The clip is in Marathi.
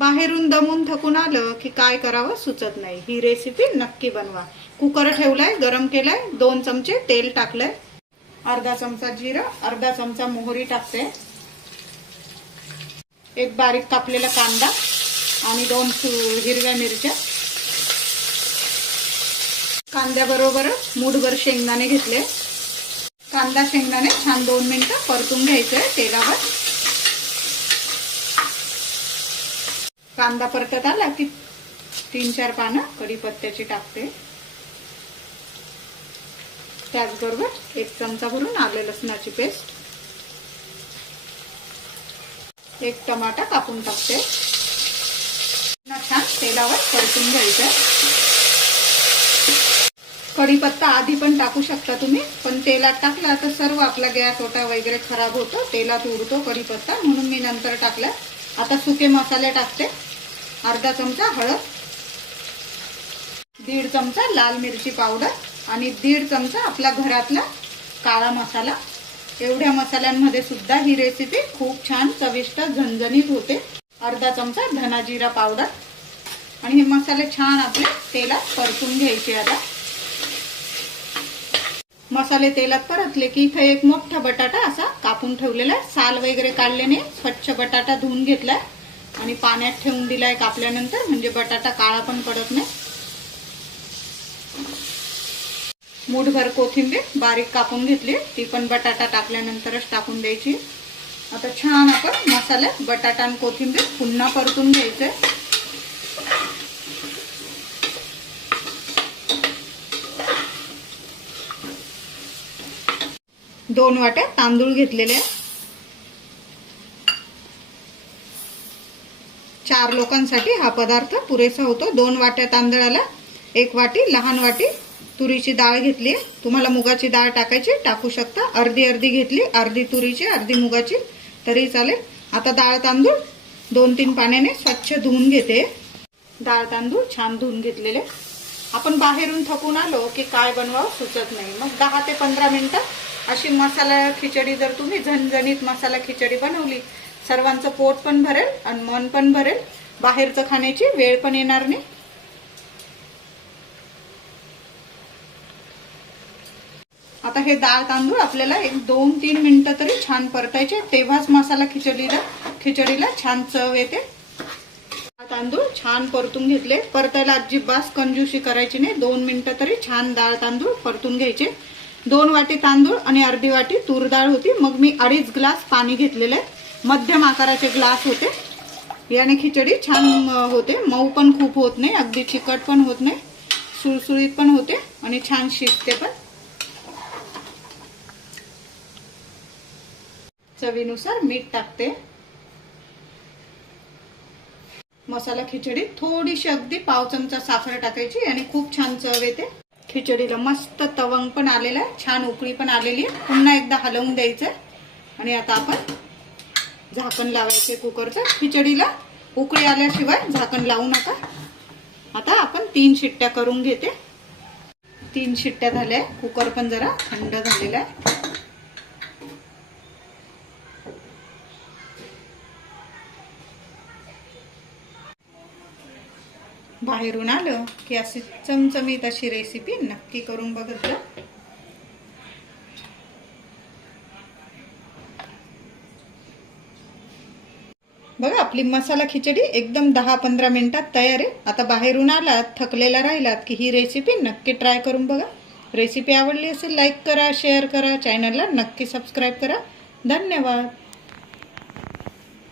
बाहेरून दमून थकून आलं की काय करावं सुचत नाही. ही रेसिपी नक्की बनवा. कुकर ठेवलाय गरम केलाय दोन चमचे तेल टाकलंय. अर्धा चमचा जिरं अर्धा चमचा मोहरी टाकते. एक बारीक कापलेला कांदा आणि दोन हिरव्या मिरच्या. कांद्याबरोबर मूठभर शेंगदाणे घेतले. कांदा शेंगदाणे छान दोन मिनिटं परतून घ्यायचंय तेलावर. कांदा परतत आला की तीन चार पानं कढीपत्त्याची टाकते. त्याचबरोबर एक चमचा भरून आले लसणाची पेस्ट. एक टमाटा कापून टाकते. छान तेलावर परतून घ्यायचं. कढीपत्ता आधी पण टाकू शकता तुम्ही पण तेलात टाकला तर सर्व आपला गॅस ओटा वगैरे खराब होतो तेलात उडतो कढीपत्ता म्हणून मी नंतर टाकला. आता सुके मसाले टाकते. अर्धा चमचा हळद दीड चमचा लाल मिरची पावडर आणि दीड चमचा आपला घरातला काळा मसाला. एवढ्या मसाल्यांमध्ये सुद्धा ही रेसिपी खूप छान चविष्ट झणझणीत होते. अर्धा चमचा धना जिरा पावडर. आणि हे मसाले छान आपले तेलात परतून घ्यायचे आता. मसाले तेलात परतले की इथे एक मोठा बटाटा असा कापून ठेवलेला आहे. साल वगैरे काढल्याने स्वच्छ बटाटा धुवून घेतलाय. आणि पाण्यात ठेवून दिलाय कापल्यानंतर म्हणजे बटाटा काळा पण पडत नाही. मूठभर कोथिंबीर बारीक कापून घेतली. ती पण बटाटा टाकल्यानंतरच टाकून द्यायची. आता छान आपण मसाल्यात बटाटा आणि कोथिंबीर पुन्हा परतून घ्यायचे. दोन वाट्या तांदूळ घेतलेले. चार लोकांसाठी हा पदार्थ पुरेसा होतो. दोन वाट्या तांदळाला एक वाटी लहान वाटी तुरीची डाळ घेतली तुम्हाला मुगाची डाळ टाकायची टाकू शकता. अर्धी अर्धी घेतली अर्धी तुरीची अर्धी मुगाची तरी चालेल. आता डाळ तांदूळ दोन तीन पाण्याने स्वच्छ धुवून घेते. डाळ तांदूळ छान धुवून घेतलेले. आपण बाहेरून थकून आलो की काय बनवावं सुचत नाही. मग दहा ते पंधरा मिनटं अशी मसाला खिचडी जर तुम्ही झणझणीत मसाला खिचडी बनवली सर्वांचं पोट पण भरेल आणि मन पण भरेल. बाहेरचं खाण्याची वेळ पण येणार नाही. आता हे डाळ तांदूळ आपल्याला एक दोन तीन मिनिटं तरी छान परतायचे. तेव्हाच मसाला खिचडीला खिचडीला छान चव येते. तांदूळ छान परतून घेतले. परतायला अजिबात कंजूशी करायची नाही. दोन मिनिटं तरी छान डाळ तांदूळ परतून घ्यायचे. दोन वाटी तांदूळ आणि अर्धी वाटी तूर डाळ होती. मग मी अडीच ग्लास पाणी घेतलेले मध्यम आकाराचे ग्लास होते. याने खिचडी छान होते. मऊ पण खूप होत नाही अगदी चिकट पण होत नाही सुळसुळीत पण होते आणि छान शिजते पण. चवीनुसार मीठ टाकते. मसाला खिचडी थोडीशी अगदी पाव चमचा साखर टाकायची आणि खूप छान चव येते. खिचडीला मस्त तवंग पण आलेला आहे छान उकळी पण आलेली आहे. पुन्हा एकदा हलवून द्यायचं आणि आता आपण झाकण लावायचे कुकरचं खिचडीला. उकळी आल्याशिवाय झाकण लावू नका. आता आपण तीन शिट्ट्या करून घेते. तीन शिट्ट्या झाल्या. कुकर पण जरा थंड झालेला आहे. बाहेरून आलं की अशी चमचमीत अशी रेसिपी नक्की करून बघत जा. बघा आपली मसाला खिचडी एकदम दहा पंधरा मिनटात तयार आहे. आता बाहेरून आलात थकलेला राहिलात की ही रेसिपी नक्की ट्राय करून बघा. रेसिपी आवडली असेल लाईक करा शेअर करा चॅनलला नक्की सबस्क्राईब करा. धन्यवाद.